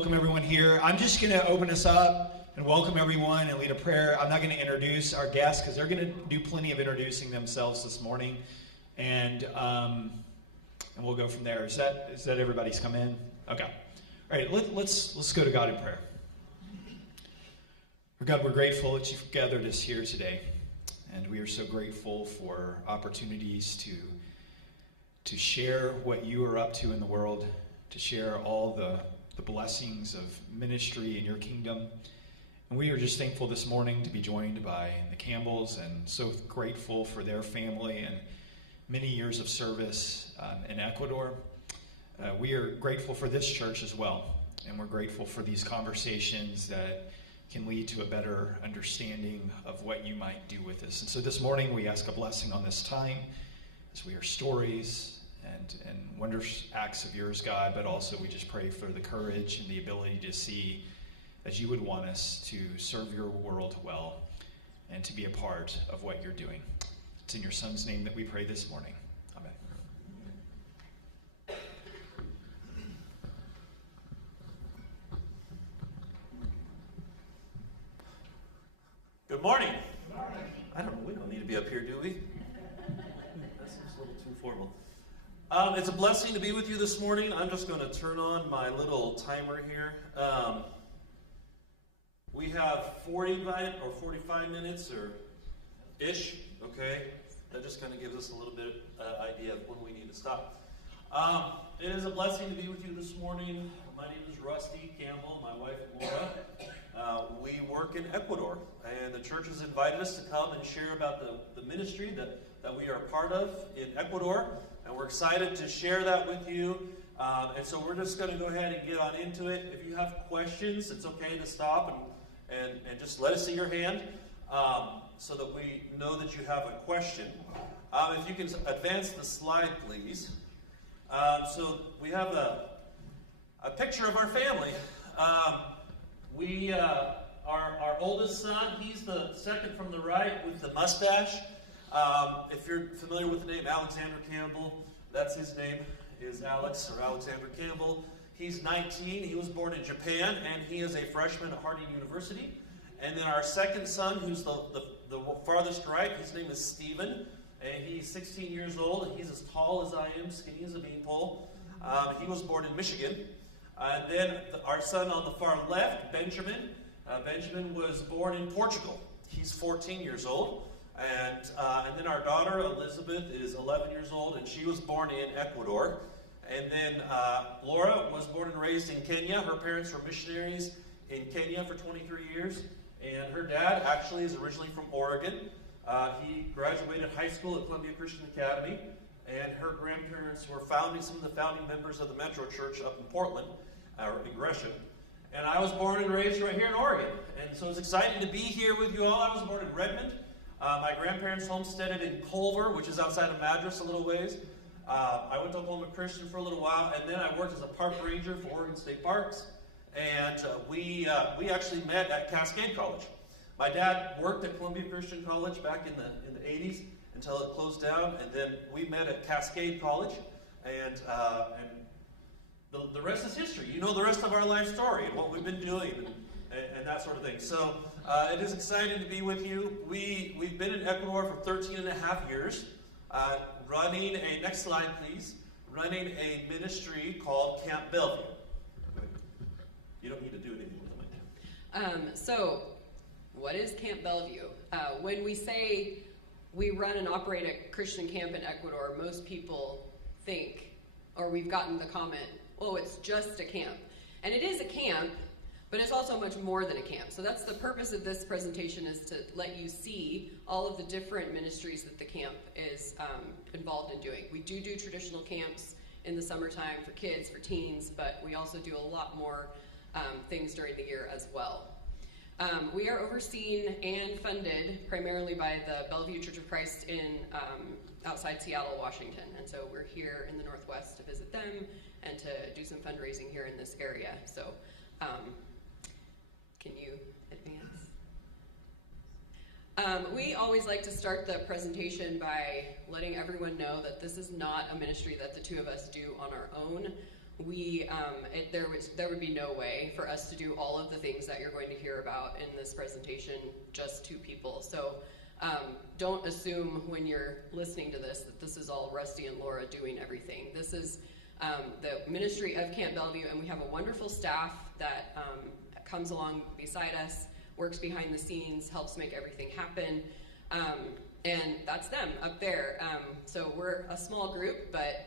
Welcome everyone here. I'm just going to open us up and welcome everyone and lead a prayer. I'm not going to introduce our guests because they're going to do plenty of introducing themselves this morning, and we'll go from there. Is that everybody's come in? Okay. All right. Let's go to God in prayer. God, we're grateful that you've gathered us here today, and we are so grateful for opportunities to share what you are up to in the world, to share all the blessings of ministry in your kingdom. And we are just thankful this morning to be joined by the Campbells, and so grateful for their family and many years of service in Ecuador. We are grateful for this church as well, and we're grateful for these conversations that can lead to a better understanding of what you might do with us. And so this morning we ask a blessing on this time as we hear stories and wondrous acts of yours, God, but also we just pray for the courage and the ability to see as you would want us to serve your world well and to be a part of what you're doing. It's in your Son's name that we pray this morning. Amen. Good morning. Good morning. I don't know, we don't need to be up here, do we? That seems a little too formal. It's a blessing to be with you this morning. I'm just going to turn on my little timer here. We have 45 minutes or ish, okay? That just kind of gives us a little bit idea of when we need to stop. It is a blessing to be with you this morning. My name is Rusty Campbell, my wife Laura. We work in Ecuador, and the church has invited us to come and share about the ministry that we are a part of in Ecuador, and we're excited to share that with you. And so we're just going to go ahead and get on into it. If you have questions, it's okay to stop and just let us see your hand so that we know that you have a question. If you can advance the slide, please. So we have a picture of our family. Our oldest son, he's the second from the right with the mustache. If you're familiar with the name Alexander Campbell, that's his name, is Alex or Alexander Campbell. He's 19. He was born in Japan, and he is a freshman at Harding University. And then our second son, who's the farthest right, his name is Stephen, and he's 16 years old, and he's as tall as I am, skinny as a beanpole. He was born in Michigan. And then our son on the far left, Benjamin. Benjamin was born in Portugal. He's 14 years old. And then our daughter, Elizabeth, is 11 years old, and she was born in Ecuador. And then Laura was born and raised in Kenya. Her parents were missionaries in Kenya for 23 years. And her dad actually is originally from Oregon. He graduated high school at Columbia Christian Academy. And her grandparents were some of the founding members of the Metro Church up in Portland, or in Gresham. And I was born and raised right here in Oregon. And so it's exciting to be here with you all. I was born in Redmond. My grandparents homesteaded in Culver, which is outside of Madras a little ways. I went to Oklahoma Christian for a little while, and then I worked as a park ranger for Oregon State Parks. And we actually met at Cascade College. My dad worked at Columbia Christian College back in the 80s until it closed down, and then we met at Cascade College, and the rest is history. You know the rest of our life story and what we've been doing and that sort of thing. So it is exciting to be with you. We've been in Ecuador for 13 and a half years, running next slide please, running a ministry called Camp Bellevue. You don't need to do anything with them right now. So what is Camp Bellevue? When we say we run and operate a Christian camp in Ecuador, most people think, or we've gotten the comment, oh, it's just a camp. And it is a camp, but it's also much more than a camp. So that's the purpose of this presentation, is to let you see all of the different ministries that the camp is involved in doing. We do traditional camps in the summertime for kids, for teens, but we also do a lot more things during the year as well. We are overseen and funded primarily by the Bellevue Church of Christ in outside Seattle, Washington. And so we're here in the Northwest to visit them and to do some fundraising here in this area. So can you advance? We always like to start the presentation by letting everyone know that this is not a ministry that the two of us do on our own. there would be no way for us to do all of the things that you're going to hear about in this presentation, just 2 people. So don't assume when you're listening to this that this is all Rusty and Laura doing everything. This is the ministry of Camp Bellevue, and we have a wonderful staff that comes along beside us, works behind the scenes, helps make everything happen. And that's them up there. So we're a small group, but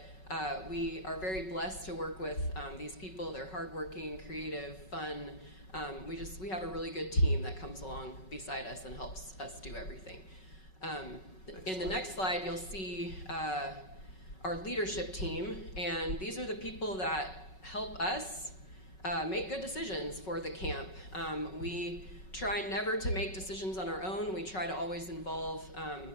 we are very blessed to work with these people. They're hardworking, creative, fun. We have a really good team that comes along beside us and helps us do everything. In the next slide, you'll see our leadership team, and these are the people that help us make good decisions for the camp. We try never to make decisions on our own. We try to always involve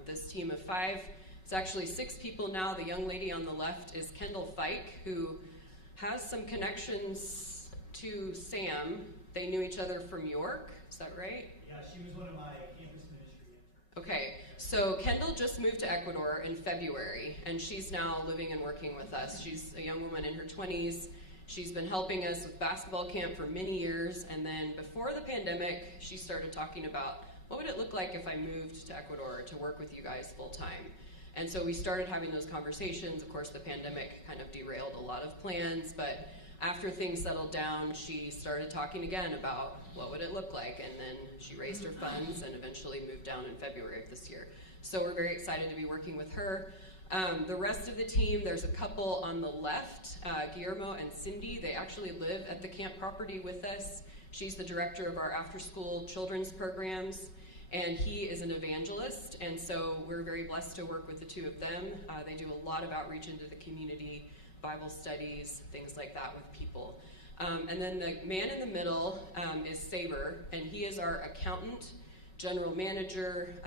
this team of 5. It's actually 6 people now. The young lady on the left is Kendall Fike, who has some connections to Sam. They knew each other from York. Is that right? Yeah, she was one of my campus ministry interns. Okay, so Kendall just moved to Ecuador in February, and she's now living and working with us. She's a young woman in her 20s. She's been helping us with basketball camp for many years, and then before the pandemic, she started talking about what would it look like if I moved to Ecuador to work with you guys full time. And so we started having those conversations. Of course, the pandemic kind of derailed a lot of plans, but after things settled down, she started talking again about what would it look like, and then she raised her funds and eventually moved down in February of this year. So we're very excited to be working with her. The rest of the team, there's a couple on the left, Guillermo and Cindy. They actually live at the camp property with us. She's the director of our after-school children's programs, and he is an evangelist, and so we're very blessed to work with the 2 of them. They do a lot of outreach into the community, Bible studies, things like that with people. And then the man in the middle is Saber, and he is our accountant, general manager,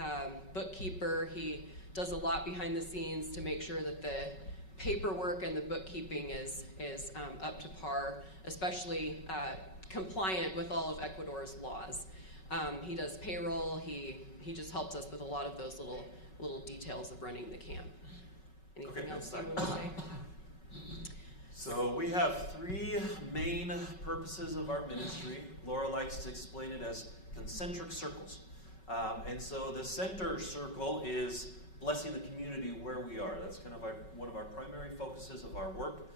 bookkeeper. He does a lot behind the scenes to make sure that the paperwork and the bookkeeping is up to par, especially compliant with all of Ecuador's laws. He does payroll. He just helps us with a lot of those little details of running the camp. Anything else you want to say? So we have 3 main purposes of our ministry. Laura likes to explain it as concentric circles. And so the center circle is blessing the community where we are. That's kind of one of our primary focuses of our work,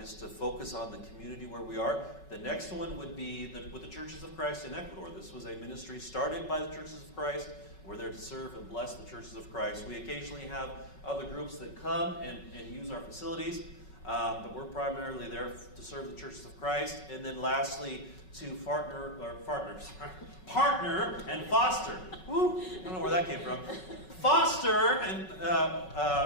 is to focus on the community where we are. The next one would be with the Churches of Christ in Ecuador. This was a ministry started by the Churches of Christ. We're there to serve and bless the Churches of Christ. We occasionally have other groups that come and use our facilities, but we're primarily there to serve the Churches of Christ. And then lastly, to partner and foster. Woo, I don't know where that came from. Foster and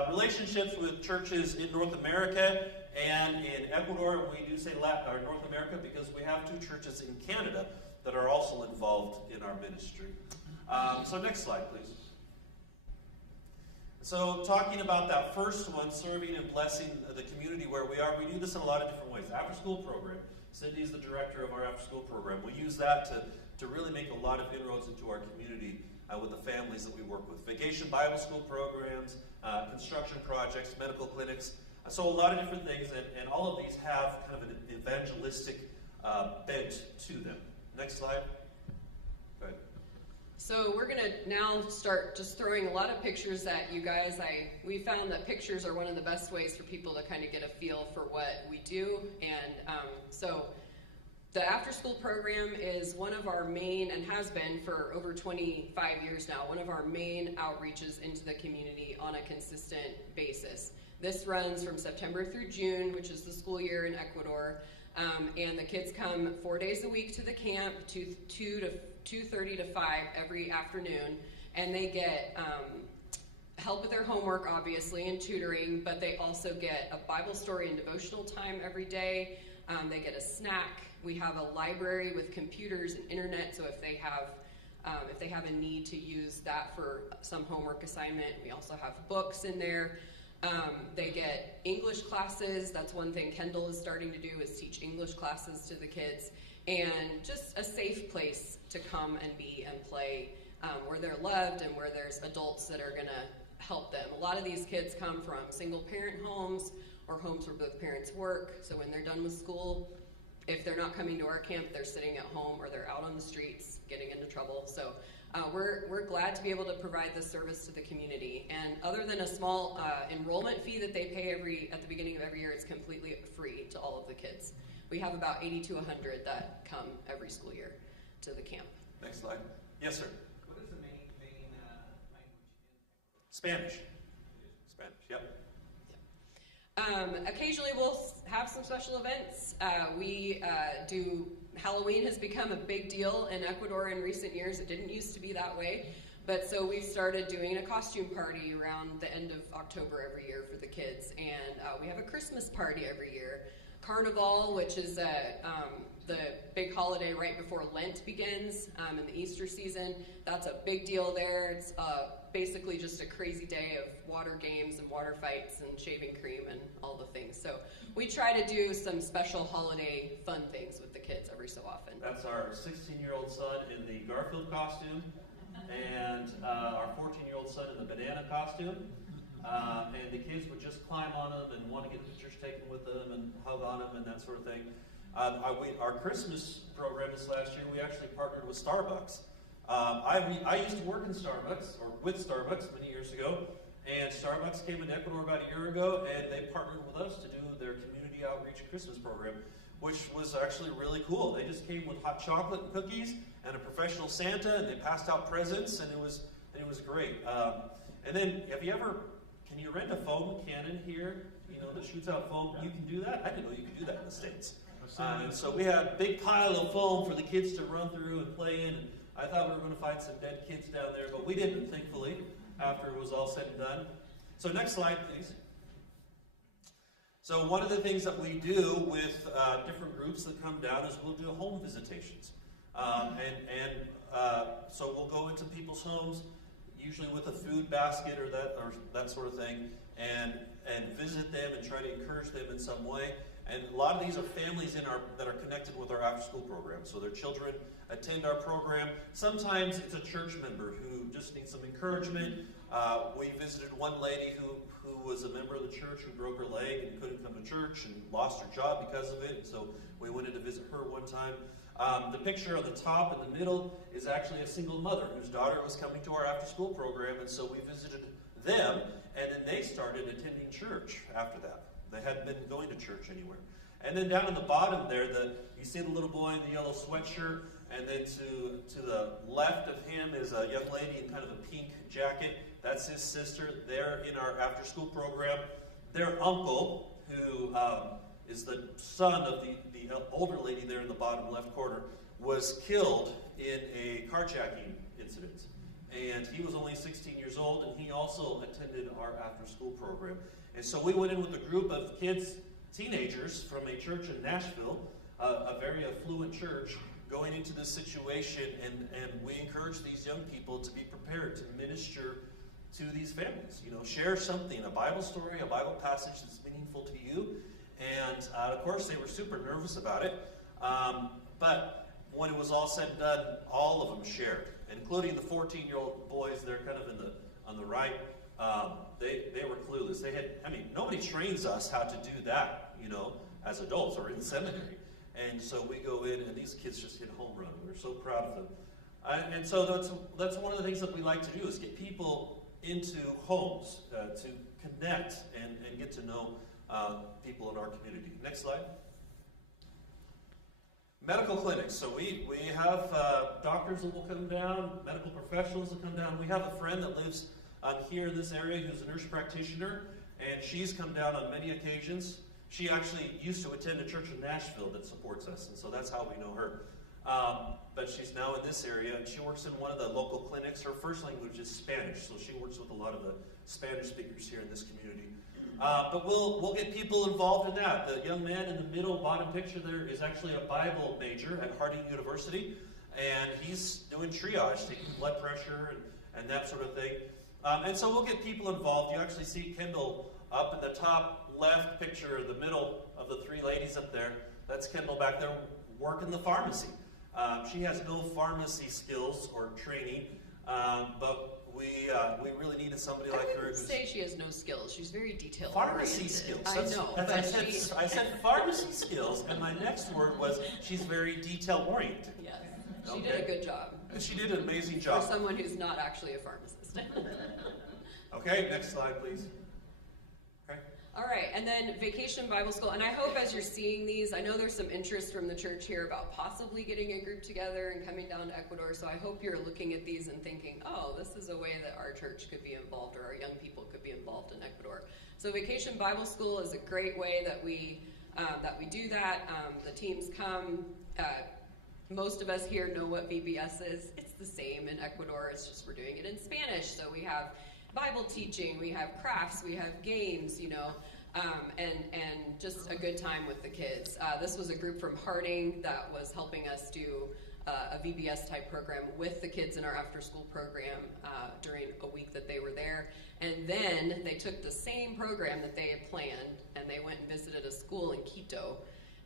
relationships with churches in North America and in Ecuador. We do say North America because we have 2 churches in Canada that are also involved in our ministry. So next slide, please. So talking about that first one, serving and blessing the community where we are, we do this in a lot of different ways. After-school program. Cindy is the director of our after-school program. We use that to really make a lot of inroads into our community with the families that we work with. Vacation Bible school programs, construction projects, medical clinics. So a lot of different things, and all of these have kind of an evangelistic bent to them. Next slide. Go ahead. So we're going to now start just throwing a lot of pictures at you guys. We found that pictures are one of the best ways for people to kind of get a feel for what we do. And so the after-school program is one of our main, and has been for over 25 years now, one of our main outreaches into the community on a consistent basis. This runs from September through June, which is the school year in Ecuador. And the kids come 4 days a week to the camp, 2:30 to 5 every afternoon, and they get help with their homework, obviously, and tutoring, but they also get a Bible story and devotional time every day. They get a snack. We have a library with computers and internet, so if they have a need to use that for some homework assignment, we also have books in there. They get English classes. That's one thing Kendall is starting to do, is teach English classes to the kids. And just a safe place to come and be and play, where they're loved and where there's adults that are going to help them. A lot of these kids come from single parent homes or homes where both parents work. So when they're done with school, if they're not coming to our camp, they're sitting at home or they're out on the streets getting into trouble. So we're glad to be able to provide this service to the community. And other than a small enrollment fee that they pay at the beginning of every year, it's completely free to all of the kids. We have about 80 to 100 that come every school year to the camp. Next slide. Yes, sir. What is the main language in Spanish. Spanish, yep. Occasionally we'll have some special events. Halloween has become a big deal in Ecuador in recent years. It didn't used to be that way. But so we started doing a costume party around the end of October every year for the kids. And we have a Christmas party every year. Carnival, which is the big holiday right before Lent begins in the Easter season. That's a big deal there. It's basically just a crazy day of water games and water fights and shaving cream and all the things. So we try to do some special holiday fun things with the kids every so often. That's our 16-year-old son in the Garfield costume, and our 14-year-old son in the banana costume. And the kids would just climb on them and want to get pictures taken with them and hug on them and that sort of thing. Our Christmas program this last year, we actually partnered with Starbucks. I used to work in Starbucks, or with Starbucks many years ago, and Starbucks came into Ecuador about a year ago, and they partnered with us to do their community outreach Christmas program, which was actually really cool. They just came with hot chocolate and cookies and a professional Santa, and they passed out presents, and it was great. And then, can you rent a foam cannon here, that shoots out foam? You can do that? I didn't know you could do that in the States. And so we had a big pile of foam for the kids to run through and play in. And I thought we were going to find some dead kids down there, but we didn't, thankfully, after it was all said and done. So next slide, please. So one of the things that we do with different groups that come down is we'll do home visitations. So we'll go into people's homes, usually with a food basket or that sort of thing, and visit them and try to encourage them in some way. And a lot of these are families that are connected with our after-school program. So their children attend our program. Sometimes it's a church member who just needs some encouragement. We visited one lady who was a member of the church who broke her leg and couldn't come to church and lost her job because of it. And so we went in to visit her one time. The picture on the top in the middle is actually a single mother whose daughter was coming to our after-school program. And so we visited them, and then they started attending church after that. They hadn't been going to church anywhere. And then down in the bottom there, you see the little boy in the yellow sweatshirt, and then to the left of him is a young lady in kind of a pink jacket. That's his sister. They're in our after-school program. Their uncle, who is the son of the older lady there in the bottom left corner, was killed in a carjacking incident. And he was only 16 years old, and he also attended our after-school program. And so we went in with a group of kids, teenagers from a church in Nashville, a very affluent church, going into this situation, and we encourage these young people to be prepared to minister to these families. Share something, a Bible story, a Bible passage that's meaningful to you. And of course, they were super nervous about it. But when it was all said and done, all of them shared, including the 14-year-old boys there kind of on the right. They were clueless. Nobody trains us how to do that, as adults or in seminary. And so we go in, and these kids just hit a home run. We're so proud of them. And so that's one of the things that we like to do, is get people into homes to connect and get to know people in our community. Next slide. Medical clinics. So we have doctors that will come down, medical professionals that come down. We have a friend that lives here in this area who's a nurse practitioner, and she's come down on many occasions. She actually used to attend a church in Nashville that supports us, and so that's how we know her. But she's now in this area, and she works in one of the local clinics. Her first language is Spanish, so she works with a lot of the Spanish speakers here in this community. But we'll get people involved in that. The young man in the middle bottom picture there is actually a Bible major at Harding University, and he's doing triage, taking blood pressure and that sort of thing. And so we'll get people involved. You actually see Kendall up in the top left picture, the middle of the three ladies up there. That's Kendall back there working the pharmacy. She has no pharmacy skills or training, but we really needed somebody like her. I would say she has no skills. She's very detail Pharmacy oriented. skills. I know, but I said pharmacy skills, and my next word was she's very detail oriented. Yes, she did a good job. And she did an amazing job. For someone who's not actually a pharmacist. Okay, next slide, please. Okay. All right, and then Vacation Bible School. And I hope as you're seeing these, I know there's some interest from the church here about possibly getting a group together and coming down to Ecuador. So I hope you're looking at these and thinking, oh, this is a way that our church could be involved or our young people could be involved in Ecuador. So Vacation Bible School is a great way that we do that. The teams come. Most of us here know what VBS is. It's the same in Ecuador. It's just we're doing it in Spanish. So we have Bible teaching, we have crafts, we have games, and just a good time with the kids. This was a group from Harding that was helping us do a VBS type program with the kids in our after school program during a week that they were there. And then they took the same program that they had planned and they went and visited a school in Quito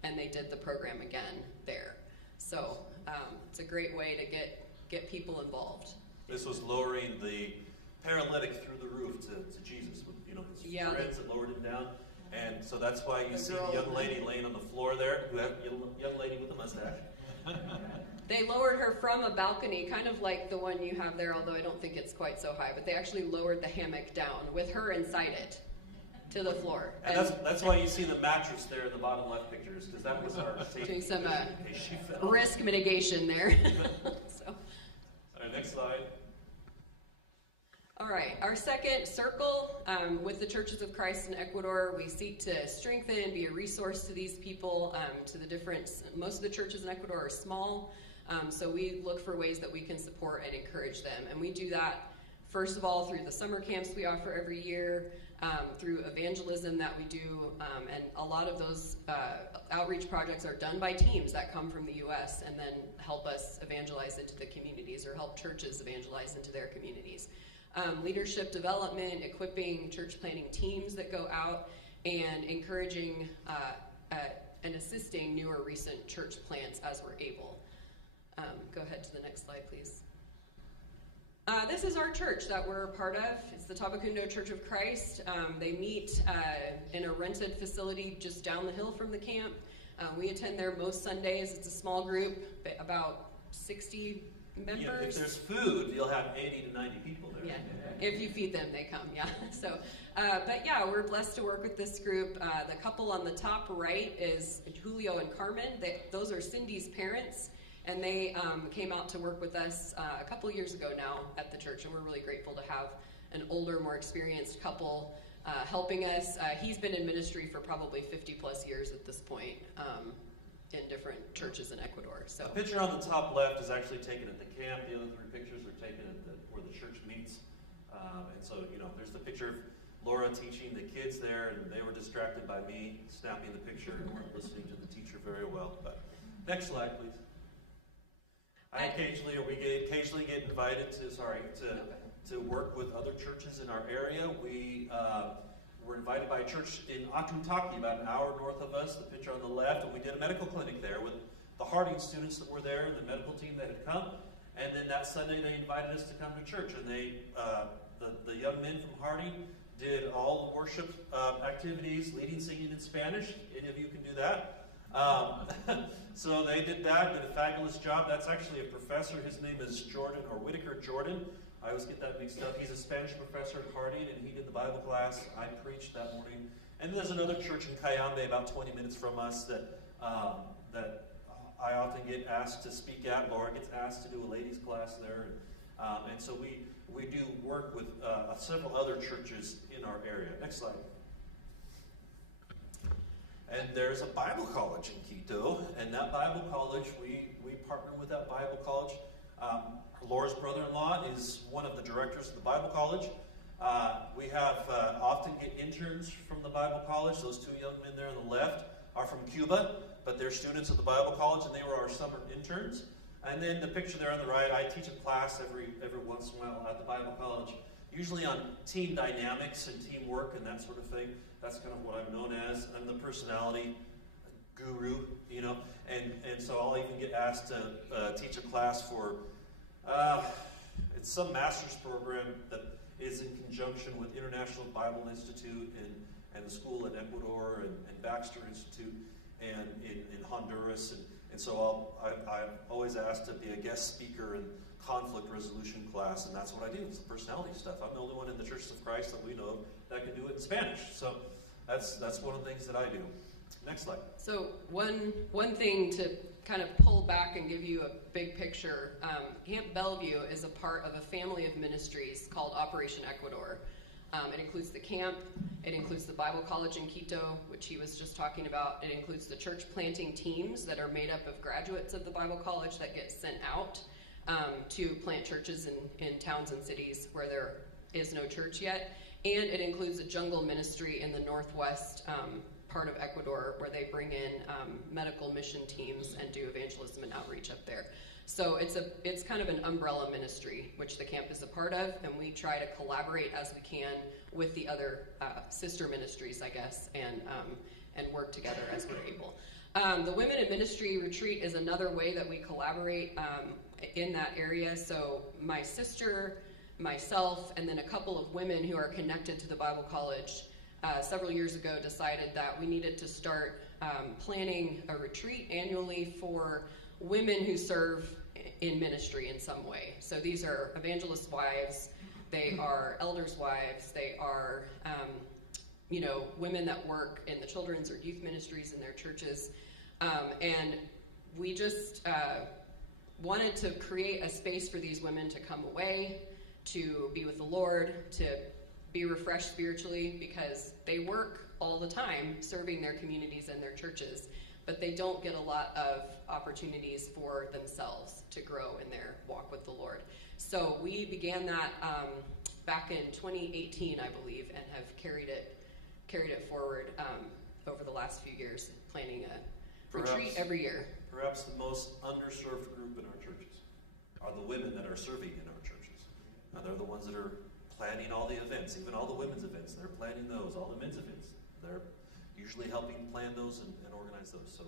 and they did the program again there. So it's a great way to get people involved. This was lowering the paralytic through the roof to Jesus with his friends that lowered him down. And so that's why you see the young lady laying on the floor there, young lady with a mustache. They lowered her from a balcony, kind of like the one you have there, although I don't think it's quite so high, but they actually lowered the hammock down with her inside it to the floor. And that's why you see the mattress there in the bottom left pictures, because that was our safety. Doing some in case she fell. risk mitigation there. So. All right, next slide. All right, our second circle with the Churches of Christ in Ecuador, we seek to strengthen, be a resource to these people, to the different, most of the churches in Ecuador are small, so we look for ways that we can support and encourage them. And we do that, first of all, through the summer camps we offer every year, through evangelism that we do, and a lot of those outreach projects are done by teams that come from the U.S. and then help us evangelize into the communities or help churches evangelize into their communities. Leadership development, equipping church planting teams that go out, and encouraging and assisting newer recent church plants as we're able. Go ahead to the next slide, please. This is our church that we're a part of. It's the Tabacundo Church of Christ. They meet in a rented facility just down the hill from the camp. We attend there most Sundays. It's a small group, about 60 members. If there's food, you'll have 80 to 90 people there. Yeah, if you feed them, they come, yeah. So, but yeah, we're blessed to work with this group. The couple on the top right is Julio and Carmen. Those are Cindy's parents, and they came out to work with us a couple years ago now at the church, and we're really grateful to have an older, more experienced couple helping us. He's been in ministry for probably 50 plus years at this point. In different churches in Ecuador. So the picture on the top left is actually taken at the camp. The other three pictures are taken at where the church meets. And so, there's the picture of Laura teaching the kids there, and they were distracted by me snapping the picture and weren't listening to the teacher very well. But next slide, please. We occasionally get invited to work with other churches in our area. We were invited by a church in Atuntaki, about an hour north of us, the picture on the left, and we did a medical clinic there with the Harding students that were there and the medical team that had come. And then that Sunday they invited us to come to church, and the young men from Harding did all the worship activities, leading, singing in Spanish. Any of you can do that? So they did that, did a fabulous job. That's actually a professor. His name is Jordan, or Whitaker Jordan. I always get that mixed up. He's a Spanish professor at Harding, and he did the Bible class. I preached that morning. And there's another church in Cayambe about 20 minutes from us that I often get asked to speak at. Laura gets asked to do a ladies class there. And so we do work with several other churches in our area. Next slide. And there's a Bible college in Quito, and that Bible college, we partner with that Bible college. Laura's brother-in-law is one of the directors of the Bible college. We have often get interns from the Bible college. Those two young men there on the left are from Cuba, but they're students of the Bible college, and they were our summer interns. And then the picture there on the right, I teach a class every once in a while at the Bible college, usually on team dynamics and teamwork and that sort of thing. That's kind of what I'm known as. I'm the personality guru, and so I'll even get asked to teach a class for, It's some master's program that is in conjunction with International Bible Institute and the school in Ecuador and Baxter Institute and in Honduras. And so I'm always asked to be a guest speaker in conflict resolution class, and that's what I do. It's the personality stuff. I'm the only one in the Churches of Christ that we know of that can do it in Spanish. So that's one of the things that I do. Next slide. So one thing to kind of pull back and give you a big picture, Camp Bellevue is a part of a family of ministries called Operation Ecuador. It includes the camp, it includes the Bible College in Quito, which he was just talking about. It includes the church planting teams that are made up of graduates of the Bible College that get sent out to plant churches in towns and cities where there is no church yet. And it includes a jungle ministry in the northwest part of Ecuador where they bring in medical mission teams and do evangelism and outreach up there. So it's kind of an umbrella ministry, which the camp is a part of, and we try to collaborate as we can with the other sister ministries, I guess, and work together as we're able. The Women in Ministry Retreat is another way that we collaborate in that area. So my sister, myself, and then a couple of women who are connected to the Bible College several years ago decided that we needed to start planning a retreat annually for women who serve in ministry in some way. So these are evangelist wives, they are elders' wives, they are women that work in the children's or youth ministries in their churches. And we just wanted to create a space for these women to come away, to be with the Lord, to be refreshed spiritually, because they work all the time serving their communities and their churches, but they don't get a lot of opportunities for themselves to grow in their walk with the Lord. So we began that back in 2018, I believe, and have carried it forward over the last few years, planning a retreat every year. Perhaps the most underserved group in our churches are the women that are serving in our churches. Now, they're the ones that are planning all the events, even all the women's events. They're planning those, all the men's events. They're usually helping plan those and organize those. So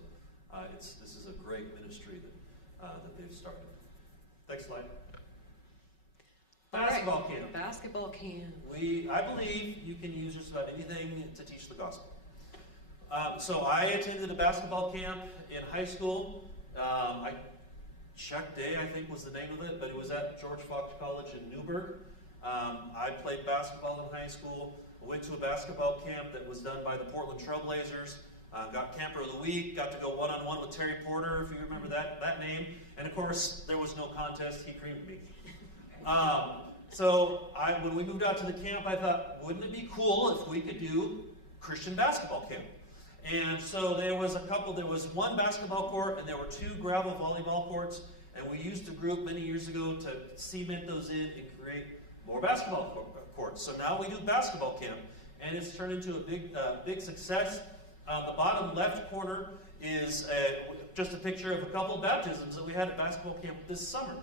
this is a great ministry that they've started. Next slide. Basketball camp. Basketball camp. I believe you can use just about anything to teach the gospel. So I attended a basketball camp in high school. Check Day, I think was the name of it, but it was at George Fox College in Newburgh. I played basketball in high school. I went to a basketball camp that was done by the Portland Trailblazers. Got Camper of the Week, got to go one-on-one with Terry Porter, if you remember that name. And of course, there was no contest. He creamed me. When we moved out to the camp, I thought, wouldn't it be cool if we could do Christian basketball camp? And so there was one basketball court, and there were 2 gravel volleyball courts, and we used a group many years ago to cement those in and create more basketball courts. So now we do basketball camp, and it's turned into a big success. The bottom left corner is just a picture of a couple of baptisms that we had at basketball camp this summer.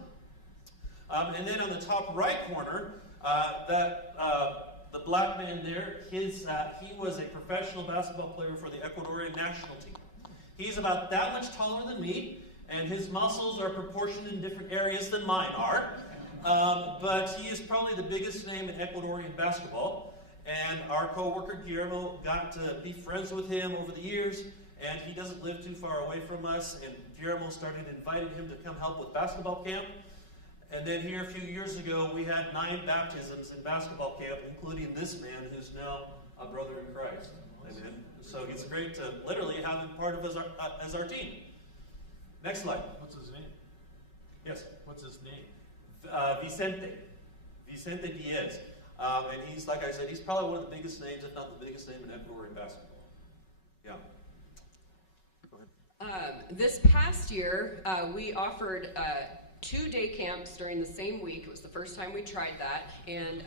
And then on the top right corner, the black man there, he was a professional basketball player for the Ecuadorian national team. He's about that much taller than me, and his muscles are proportioned in different areas than mine are. But he is probably the biggest name in Ecuadorian basketball. And our co-worker Guillermo got to be friends with him over the years, and he doesn't live too far away from us. And Guillermo started inviting him to come help with basketball camp. And then here a few years ago, we had 9 baptisms in basketball camp, including this man who's now a brother in Christ. Amen. So it's great to literally have him part of as our team. Next slide. What's his name? Yes. What's his name? Vicente Diaz. And he's, like I said, he's probably one of the biggest names, if not the biggest name in Ecuadorian basketball. Yeah. Go ahead. This past year, we offered 2 day camps during the same week. It was the first time we tried that. And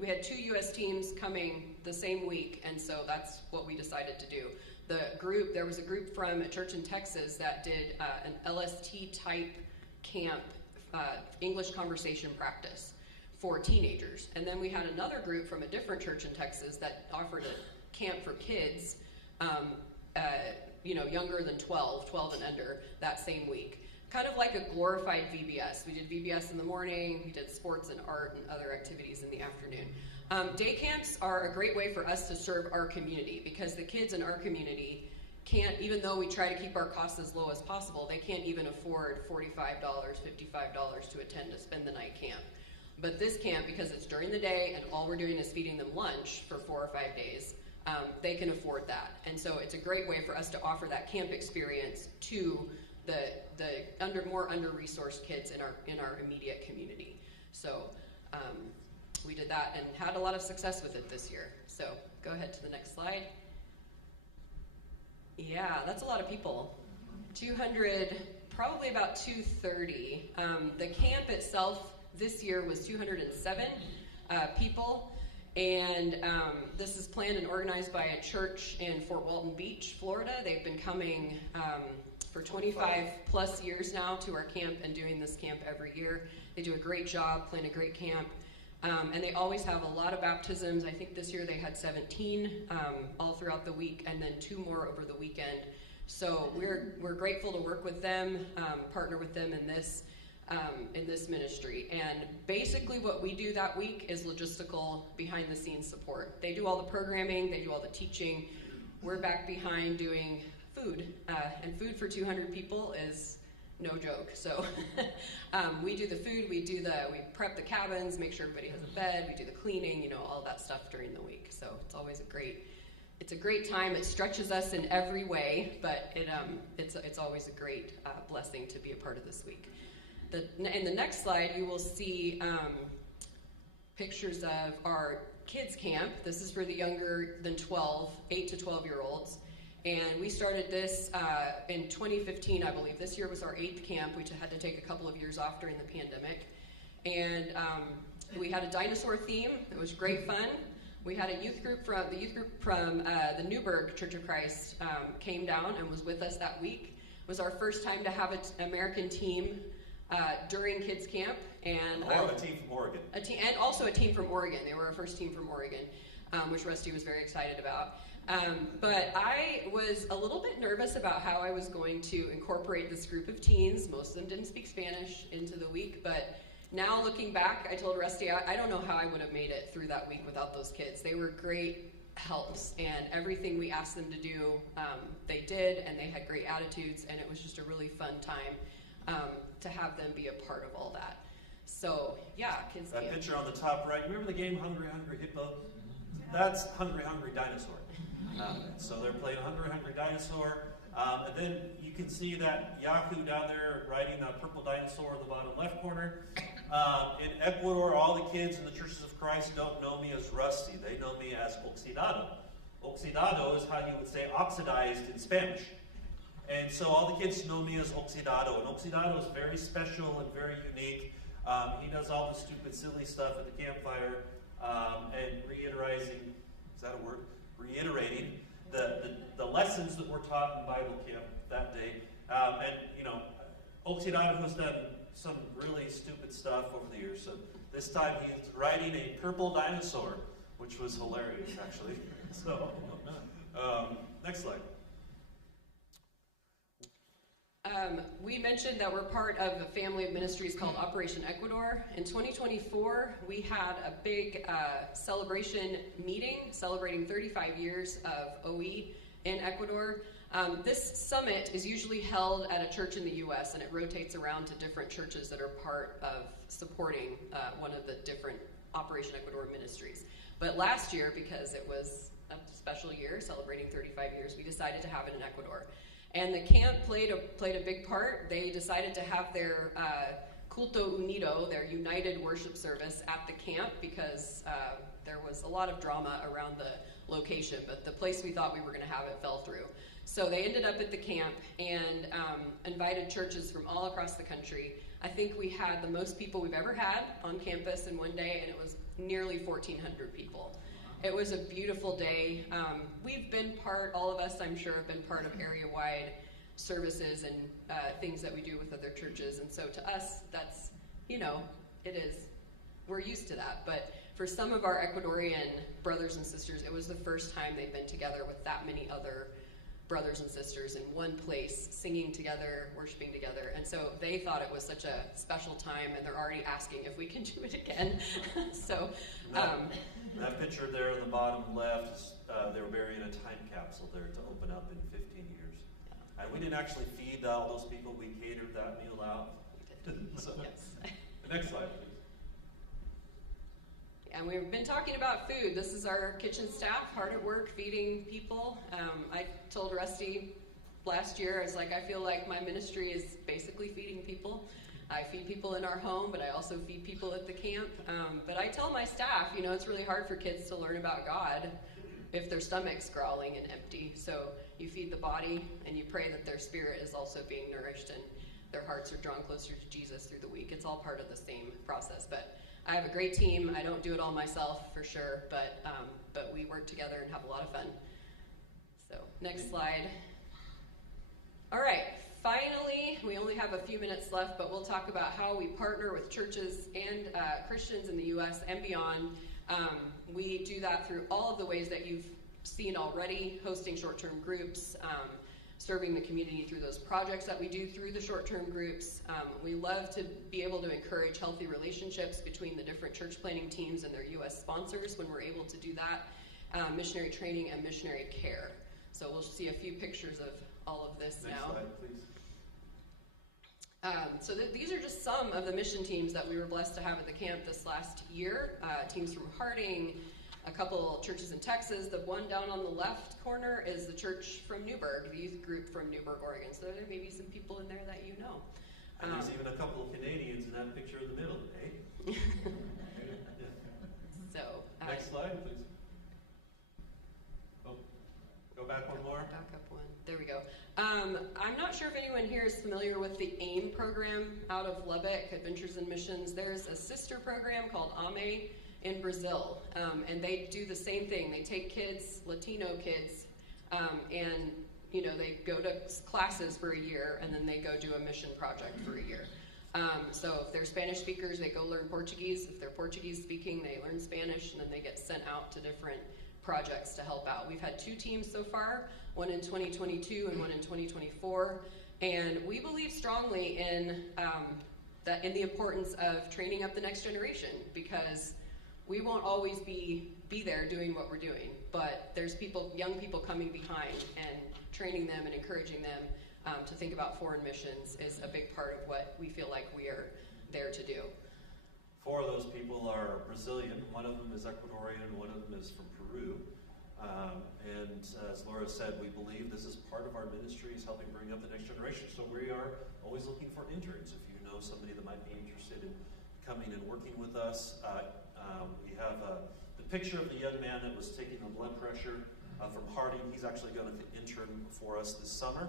we had 2 U.S. teams coming the same week, and so that's what we decided to do. There was a group from a church in Texas that did an LST type camp, English conversation practice for teenagers. And then we had another group from a different church in Texas that offered a camp for kids, younger than 12 and under, that same week. kind of like a glorified VBS. We did VBS in the morning, we did sports and art and other activities in the afternoon. Day camps are a great way for us to serve our community, because the kids in our community can't, even though we try to keep our costs as low as possible, they can't even afford $45, $55 to attend to spend the night camp. But this camp, because it's during the day and all we're doing is feeding them lunch for 4 or 5 days, they can afford that. And so it's a great way for us to offer that camp experience to the more under-resourced kids in our immediate community. So we did that and had a lot of success with it this year. So go ahead to the next slide. Yeah, that's a lot of people. 200, probably about 230. The camp itself this year was 207 people, and this is planned and organized by a church in Fort Walton Beach, Florida. They've been coming for 25 plus years now to our camp and doing this camp every year. They do a great job, plan a great camp. And they always have a lot of baptisms. I think this year they had 17 all throughout the week, and then 2 more over the weekend. So we're grateful to work with them, partner with them in this ministry. And basically what we do that week is logistical, behind-the-scenes support. They do all the programming, they do all the teaching. We're back behind doing food, and food for 200 people is no joke. So we do the food, we prep the cabins, make sure everybody has a bed, we do the cleaning, all that stuff during the week. So it's always a great time. It stretches us in every way, but it's always a great blessing to be a part of this week. In the next slide, you will see pictures of our kids camp. This is for the younger than 12, 8 to 12-year-olds. And we started this in 2015, I believe. This year was our 8th camp. We had to take a couple of years off during the pandemic. And we had a dinosaur theme. It was great fun. We had a youth group from the Newburgh Church of Christ came down and was with us that week. It was our first time to have an American team during kids camp. And a team from Oregon. And also a team from Oregon. They were our first team from Oregon, which Rusty was very excited about. But I was a little bit nervous about how I was going to incorporate this group of teens. Most of them didn't speak Spanish into the week, but now looking back, I told Rusty, I don't know how I would have made it through that week without those kids. They were great helps, and everything we asked them to do, they did, and they had great attitudes, and it was just a really fun time to have them be a part of all that. So, yeah, kids camp. That picture on the top right, remember the game Hungry Hungry Hippo? That's Hungry Hungry Dinosaur. So they're playing Hungry Hungry Dinosaur. And then you can see that Yaku down there riding a purple dinosaur in the bottom left corner. In Ecuador, all the kids in the Churches of Christ don't know me as Rusty. They know me as Oxidado. Oxidado is how you would say oxidized in Spanish. And so all the kids know me as Oxidado. And Oxidado is very special and very unique. He does all the stupid, silly stuff at the campfire and reiterating, is that a word? Reiterating the lessons that were taught in Bible camp that day. Oxidado has done some really stupid stuff over the years. So this time he's riding a purple dinosaur, which was hilarious, actually. So, next slide. We mentioned that we're part of a family of ministries called Operation Ecuador. In 2024, we had a big celebration meeting celebrating 35 years of OE in Ecuador. This summit is usually held at a church in the U.S., and it rotates around to different churches that are part of supporting one of the different Operation Ecuador ministries. But last year, because it was a special year celebrating 35 years, we decided to have it in Ecuador. And the camp played a big part. They decided to have their culto unido, their united worship service at the camp because there was a lot of drama around the location, but the place we thought we were going to have it fell through. So they ended up at the camp and invited churches from all across the country. I think we had the most people we've ever had on campus in one day, and it was nearly 1,400 people. It was a beautiful day. We've been all of us, I'm sure, have been part of area-wide services and things that we do with other churches. And so to us, that's, it is, we're used to that. But for some of our Ecuadorian brothers and sisters, it was the first time they've been together with that many other brothers and sisters in one place, singing together, worshiping together. And so they thought it was such a special time, and they're already asking if we can do it again. So that picture there on the bottom left, they were burying a time capsule there to open up in 15 years. And we didn't actually feed all those people. We catered that meal out. So, yes. The next slide, please. And we've been talking about food. This is our kitchen staff, hard at work, feeding people. I told Rusty last year, I was like, I feel like my ministry is basically feeding people. I feed people in our home, but I also feed people at the camp. But I tell my staff, you know, it's really hard for kids to learn about God if their stomach's growling and empty. So you feed the body, and you pray that their spirit is also being nourished, and their hearts are drawn closer to Jesus through the week. It's all part of the same process. But I have a great team. I don't do it all myself, for sure, but we work together and have a lot of fun. So, next slide. All right, finally, we only have a few minutes left, but we'll talk about how we partner with churches and Christians in the U.S. and beyond. We do that through all of the ways that you've seen already, hosting short-term groups, serving the community through those projects that we do through the short-term groups. We love to be able to encourage healthy relationships between the different church planting teams and their U.S. sponsors when we're able to do that, missionary training and missionary care. So we'll see a few pictures of all of this Next now. slide, please. So these are just some of the mission teams that we were blessed to have at the camp this last year. Teams from Harding, a couple churches in Texas. The one down on the left corner is the church from Newburgh, the youth group from Newburgh, Oregon. So there may be some people in there that you know. And there's even a couple of Canadians in that picture in the middle, eh? So Next slide, please. Oh, go back one more. Back up one. There we go. I'm not sure if anyone here is familiar with the AIM program out of Lubbock, Adventures in Missions. There's a sister program called AME in Brazil, and they do the same thing. They take kids, Latino kids, and you know, they go to classes for a year, and then they go do a mission project for a year. So if they're Spanish speakers, they go learn Portuguese. If they're Portuguese speaking, they learn Spanish, and then they get sent out to different projects to help out. We've had 2 teams so far, one in 2022 and one in 2024, and we believe strongly in in the importance of training up the next generation, because we won't always be there doing what we're doing, but there's young people coming behind, and training them and encouraging them to think about foreign missions is a big part of what we feel like we are there to do. 4 of those people are Brazilian. One of them is Ecuadorian, one of them is from Peru. And as Laura said, we believe this is part of our ministry, is helping bring up the next generation. So we are always looking for interns. If you know somebody that might be interested in coming and working with us, we have the picture of the young man that was taking the blood pressure from Harding. He's actually going to intern for us this summer.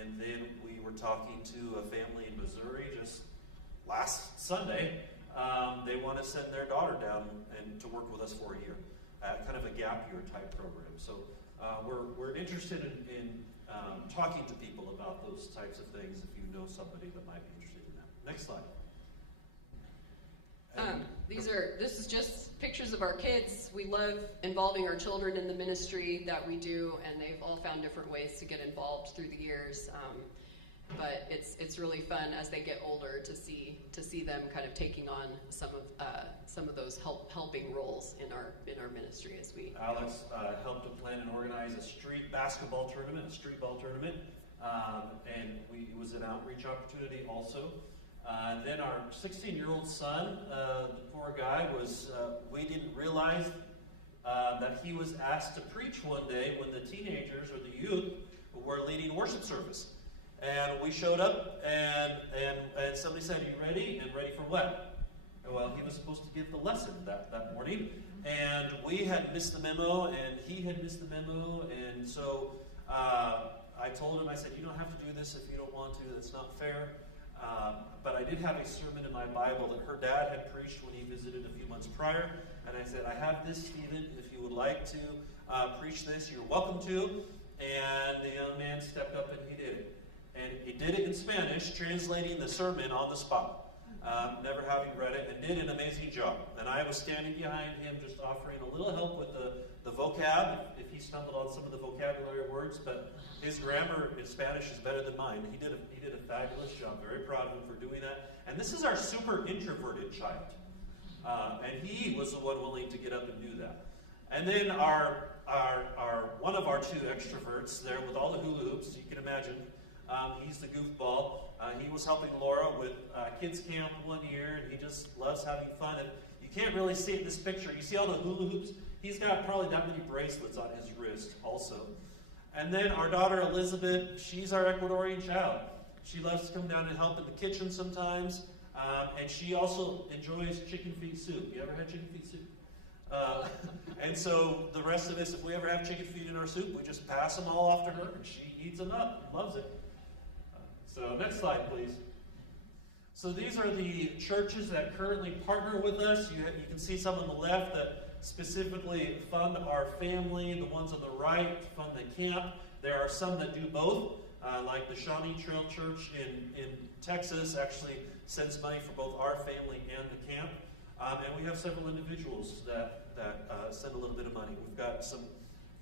And then we were talking to a family in Missouri just last Sunday. They want to send their daughter down and to work with us for a year, kind of a gap year type program. So we're interested in talking to people about those types of things if you know somebody that might be interested in that. Next slide. This is just pictures of our kids. We love involving our children in the ministry that we do, and they've all found different ways to get involved through the years. But it's really fun as they get older to see them kind of taking on some of those helping roles in our ministry as we. Alex helped to plan and organize a street basketball tournament, a street ball tournament, and it was an outreach opportunity also. Then our 16-year-old son, the poor guy, we didn't realize that he was asked to preach one day when the teenagers or the youth were leading worship service. And we showed up, and somebody said, "Are you ready?" And ready for what? Well, he was supposed to give the lesson that morning, and we had missed the memo, and he had missed the memo, and so I told him, I said, "You don't have to do this if you don't want to. That's not fair." But I did have a sermon in my Bible that her dad had preached when he visited a few months prior, and I said, "I have this, Stephen. If you would like to preach this, you're welcome to." And the young man stepped up and he did it. And he did it in Spanish, translating the sermon on the spot. never having read it, and did an amazing job. And I was standing behind him just offering a little help with the vocab, if he stumbled on some of the vocabulary words, but his grammar in Spanish is better than mine. He did a fabulous job. Very proud of him for doing that. And this is our super introverted child. And he was the one willing to get up and do that. And then our one of our two extroverts there with all the hula hoops, you can imagine, he's the goofball. He was helping Laura with kids camp one year, and he just loves having fun. And you can't really see it in this picture. You see all the hula hoops? He's got probably that many bracelets on his wrist also. And then our daughter Elizabeth, she's our Ecuadorian child. She loves to come down and help in the kitchen sometimes. And she also enjoys chicken feet soup. You ever had chicken feet soup? And so the rest of us, if we ever have chicken feet in our soup, we just pass them all off to her, and she eats them up, loves it. So next slide, please. So these are the churches that currently partner with us. You can see some on the left that specifically fund our family. The ones on the right fund the camp. There are some that do both, like the Shawnee Trail Church in Texas actually sends money for both our family and the camp. And we have several individuals that send a little bit of money. We've got some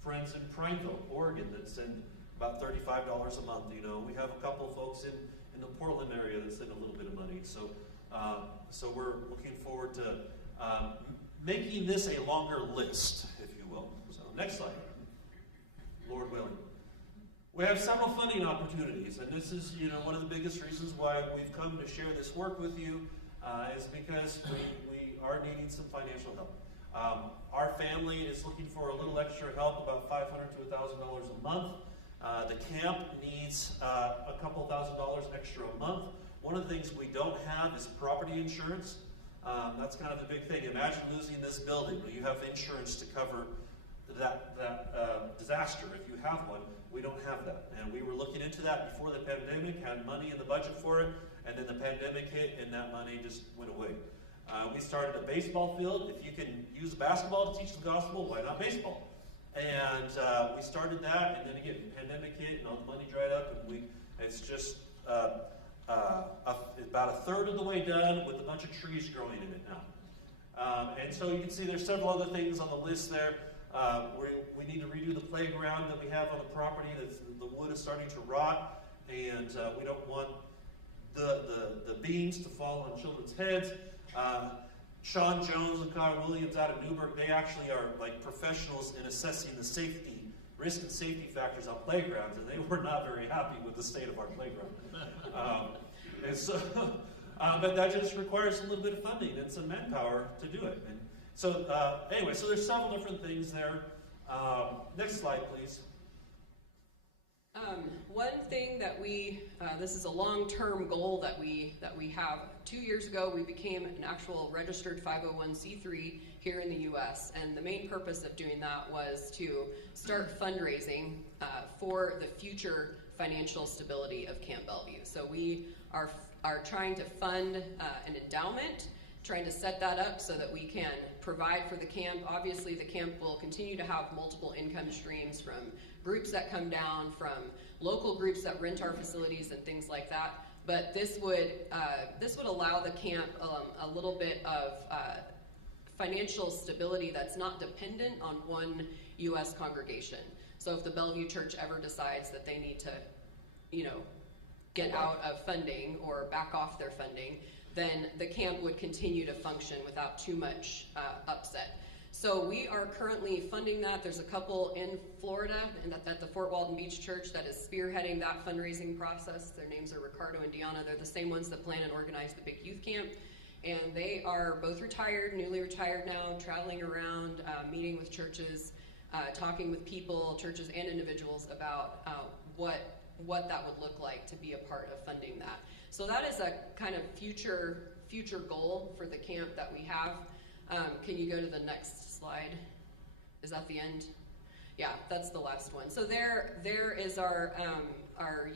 friends in Prineville, Oregon, that send about $35 a month. You know, we have a couple of folks in the Portland area that send a little bit of money. So, so we're looking forward to making this a longer list, if you will. So, next slide. Lord willing. We have several funding opportunities, and this is, one of the biggest reasons why we've come to share this work with you, is because we are needing some financial help. Our family is looking for a little extra help, about $500 to $1,000 a month. The camp needs a couple $1,000s extra a month. One of the things we don't have is property insurance. That's kind of the big thing. Imagine losing this building. You have insurance to cover that disaster if you have one. We don't have that. And we were looking into that before the pandemic, had money in the budget for it, and then the pandemic hit and that money just went away. We started a baseball field. If you can use basketball to teach the gospel, why not baseball? And we started that, and then again, the pandemic hit, and all the money dried up, and it's just about a third of the way done with a bunch of trees growing in it now. And so you can see there's several other things on the list there. We need to redo the playground that we have on the property. The wood is starting to rot, and we don't want the beams to fall on children's heads. Sean Jones and Kyle Williams out of Newburgh, they actually are like professionals in assessing the risk and safety factors on playgrounds, and they were not very happy with the state of our playground. And so, but that just requires a little bit of funding and some manpower to do it. And so anyway, so there's several different things there. Next slide, please. One thing that this is a long-term goal that we have. 2 years ago, we became an actual registered 501c3 here in the U.S., and the main purpose of doing that was to start fundraising for the future financial stability of Camp Bellevue. So we are trying to fund an endowment, trying to set that up so that we can provide for the camp. Obviously, the camp will continue to have multiple income streams from groups that come down, from local groups that rent our facilities and things like that. But this would allow the camp a little bit of financial stability that's not dependent on one U.S. congregation. So if the Bellevue Church ever decides that they need to, get out of funding or back off their funding, then the camp would continue to function without too much upset. So we are currently funding that. There's a couple in Florida and at the Fort Walton Beach Church that is spearheading that fundraising process. Their names are Ricardo and Deanna. They're the same ones that plan and organize the big youth camp. And they are both retired, newly retired now, traveling around, meeting with churches, talking with people, churches and individuals about what that would look like to be a part of funding that. So that is a kind of future goal for the camp that we have. Can you go to the next slide? Is that the end? Yeah, that's the last one. So there is our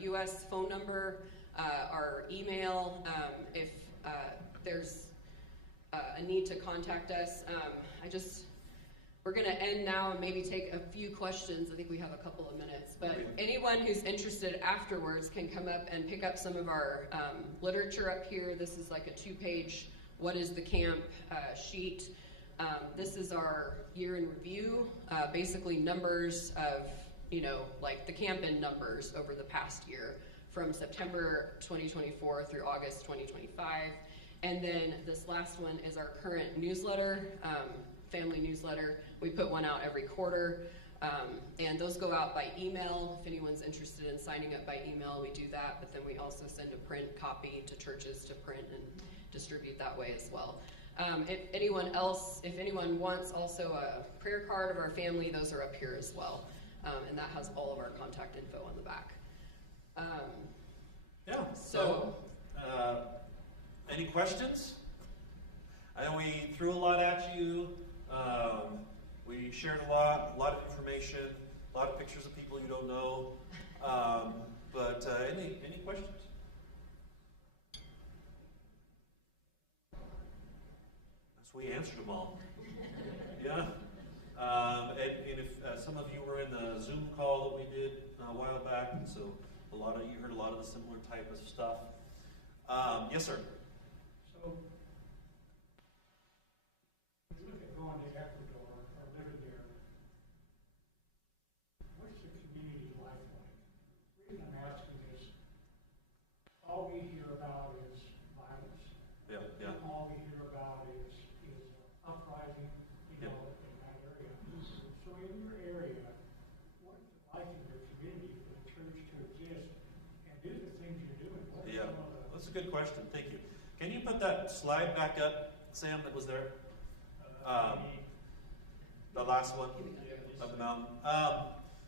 U.S. phone number, our email. If We're going to end now and maybe take a few questions. I think we have a couple of minutes. But anyone who's interested afterwards can come up and pick up some of our literature up here. This is like a 2-page what is the camp sheet. This is our year in review, basically numbers of, like the camp in numbers over the past year from September 2024 through August 2025. And then this last one is our current newsletter, family newsletter. We put one out every quarter, and those go out by email. If anyone's interested in signing up by email, we do that, but then we also send a print copy to churches to print and distribute that way as well. If anyone wants also a prayer card of our family, those are up here as well, and that has all of our contact info on the back. Any questions? I know we threw a lot at you. We shared a lot of information, a lot of pictures of people you don't know. But any questions? So we answered them all. Yeah. And if some of you were in the Zoom call that we did a while back, so you heard a lot of the similar type of stuff. Yes, sir. So, if you look at going to Ecuador or living there, what's the community life like? The reason I'm asking is, all we hear about is violence. Yeah. All we hear about is uprising, in that area. So in your area, what is it like in your community for the church to exist and do the things you're doing? What are some of the... That's a good question. Thank you. Can you put that slide back up, Sam, that was there? The last one of the mountain.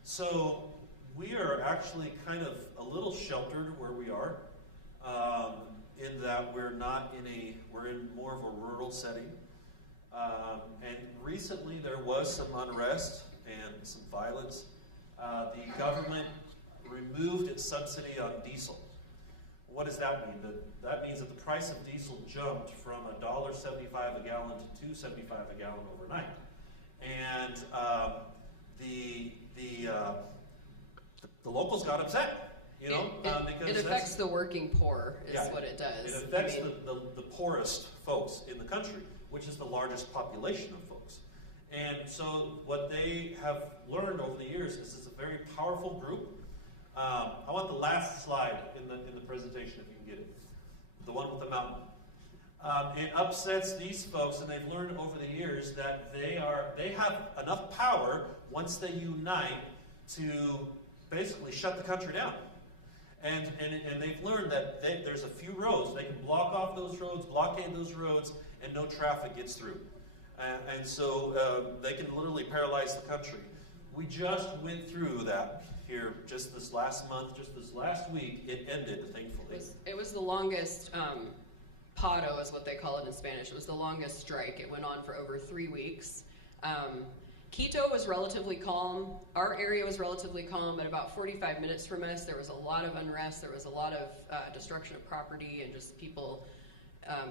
So we are actually kind of a little sheltered where we are, in that we're in more of a rural setting. And recently there was some unrest and some violence. The government removed its subsidy on diesel. What does that mean? That means that the price of diesel jumped from $1.75 a gallon to $2.75 a gallon overnight. And the locals got upset, because it affects the working poor, is what it does. It affects the poorest folks in the country, which is the largest population of folks. And so what they have learned over the years is it's a very powerful group. I want the last slide in the presentation, if you can get it. The one with the mountain. It upsets these folks, and they've learned over the years that they have enough power once they unite to basically shut the country down. And they've learned that there's a few roads. They can block off those roads, blockade those roads, and no traffic gets through. And so they can literally paralyze the country. We just went through that here just this last month, just this last week. It ended, thankfully. It was the longest, paro is what they call it in Spanish. It was the longest strike. It went on for over 3 weeks. Quito was relatively calm. Our area was relatively calm, but about 45 minutes from us, there was a lot of unrest. There was a lot of destruction of property and just people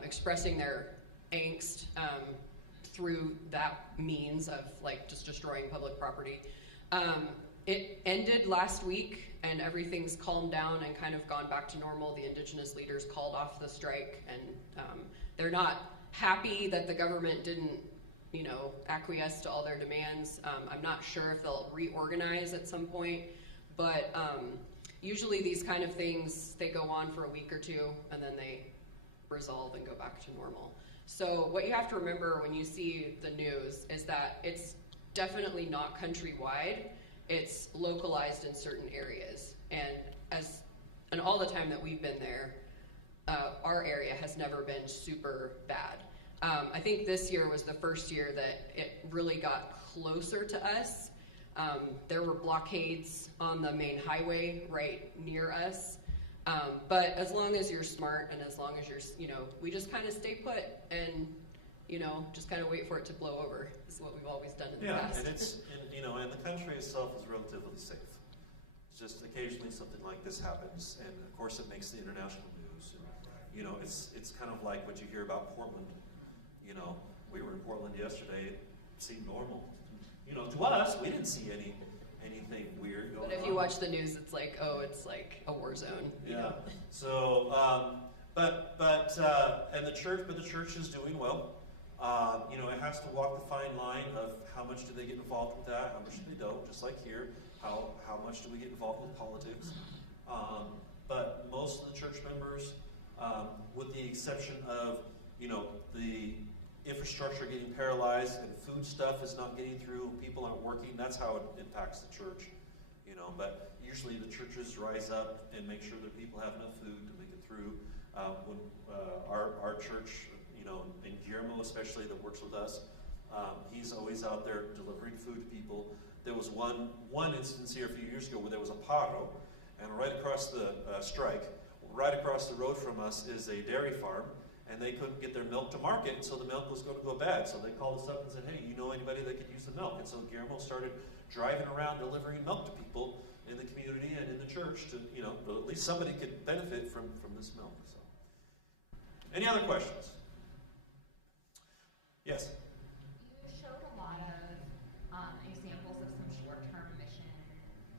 expressing their angst through that means of just destroying public property. It ended last week, and everything's calmed down and kind of gone back to normal. The indigenous leaders called off the strike, and they're not happy that the government didn't, acquiesce to all their demands. I'm not sure if they'll reorganize at some point, but usually these kind of things, they go on for a week or two, and then they resolve and go back to normal. So what you have to remember when you see the news is that it's definitely not countrywide. It's localized in certain areas, and all the time that we've been there, our area has never been super bad. I think this year was the first year that it really got closer to us. There were blockades on the main highway right near us, but as long as you're smart and as long as you're, we just kind of stay put and just kind of wait for it to blow over. This is what we've always done in the past. And the country itself is relatively safe. It's just occasionally something like this happens, and of course it makes the international news. And, it's kind of like what you hear about Portland. We were in Portland yesterday. It seemed normal to us, we didn't see anything weird going on. But if you watch the news, it's like, oh, it's like a war zone. Yeah. So, and the church is doing well. It has to walk the fine line of how much do they get involved with that, how much do they don't, just like here. How much do we get involved with politics? But most of the church members, with the exception of, the infrastructure getting paralyzed and food stuff is not getting through, people aren't working, that's how it impacts the church. But usually the churches rise up and make sure that people have enough food to make it through. When our church, and Guillermo especially that works with us, he's always out there delivering food to people. There was one instance here a few years ago where there was a paro, and right across the right across the road from us is a dairy farm, and they couldn't get their milk to market, and so the milk was going to go bad. So they called us up and said, hey, you know anybody that could use the milk? And so Guillermo started driving around delivering milk to people in the community and in the church to, at least somebody could benefit from this milk. So, any other questions? Yes? You showed a lot of examples of some short-term mission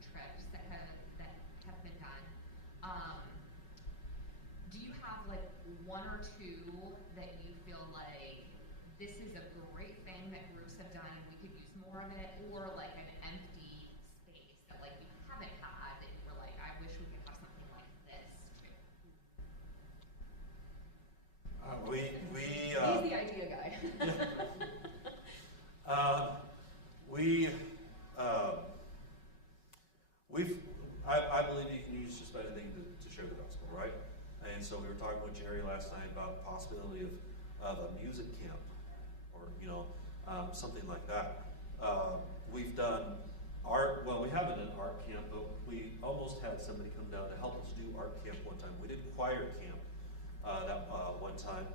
trips that have been done. Do you have like one or two that you feel like this is a great thing that groups have done and we could use more of it, or like an empty space that like we haven't had that you were like, I wish we could have something like this too? He's the idea guy. I believe you can use just about anything to share the gospel, right? And so we were talking with Jerry last night about the possibility of a music camp, or something like that. We've done art. Well, we haven't done art camp, but we almost had somebody come down to help us do art camp one time. We did choir camp one time.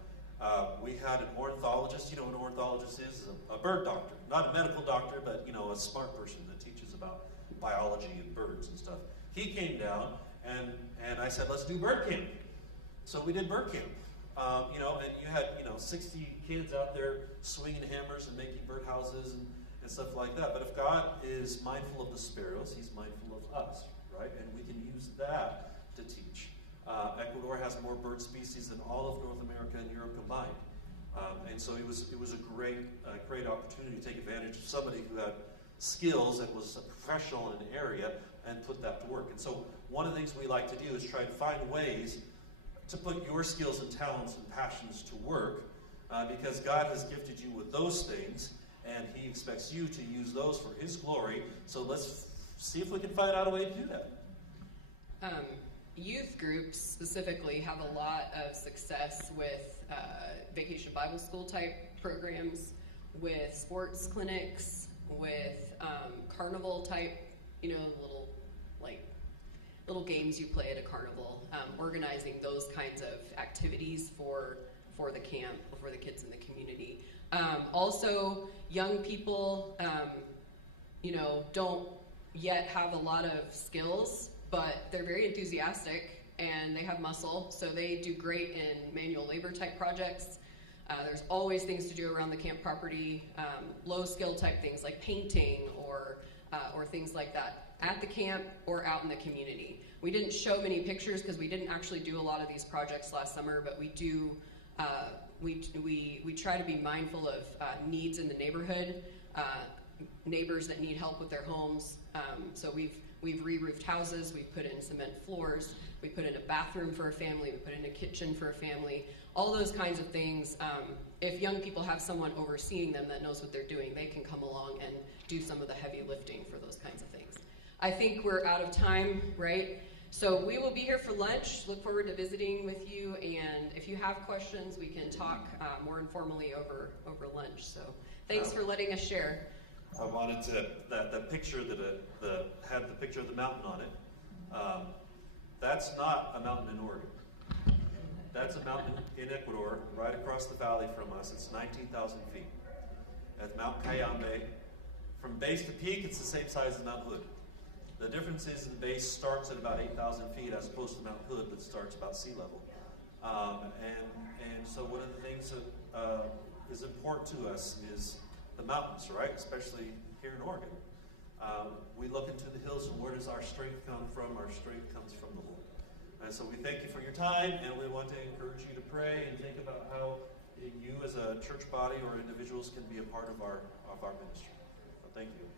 We had an ornithologist. You know what an ornithologist is? A bird doctor. Not a medical doctor, but a smart person that teaches about biology and birds and stuff. He came down, and I said, let's do bird camp. So we did bird camp. And you had 60 kids out there swinging hammers and making birdhouses and stuff like that. But if God is mindful of the sparrows, He's mindful of us, right? And we can use that to teach. Ecuador has more bird species than all of North America and Europe combined. And so it was a great opportunity to take advantage of somebody who had skills and was a professional in an area and put that to work. And so one of the things we like to do is try to find ways to put your skills and talents and passions to work, because God has gifted you with those things, and He expects you to use those for His glory. So let's see if we can find out a way to do that. Youth groups specifically have a lot of success with vacation Bible school type programs, with sports clinics, with carnival type, little games you play at a carnival, organizing those kinds of activities for the camp, for the kids in the community. Also, young people, don't yet have a lot of skills, but they're very enthusiastic and they have muscle, so they do great in manual labor type projects. There's always things to do around the camp property, low skill type things like painting or things like that at the camp or out in the community. We didn't show many pictures because we didn't actually do a lot of these projects last summer, but we do. We try to be mindful of needs in the neighborhood, neighbors that need help with their homes. So we've re-roofed houses, we've put in cement floors, we put in a bathroom for a family, we put in a kitchen for a family, all those kinds of things. If young people have someone overseeing them that knows what they're doing, they can come along and do some of the heavy lifting for those kinds of things. I think we're out of time, right? So we will be here for lunch. Look forward to visiting with you, and if you have questions, we can talk more informally over lunch. So thanks for letting us share. I wanted to, that picture that had the picture of the mountain on it, that's not a mountain in Oregon. That's a mountain in Ecuador, right across the valley from us. It's 19,000 feet. At Mount Cayambe. From base to peak, it's the same size as Mount Hood. The difference is the base starts at about 8,000 feet as opposed to Mount Hood that starts about sea level. And so one of the things that is important to us is the mountains, right? Especially here in Oregon. We look into the hills, and where does our strength come from? Our strength comes from the Lord. And so we thank you for your time, and we want to encourage you to pray and think about how you as a church body or individuals can be a part of our ministry. So thank you.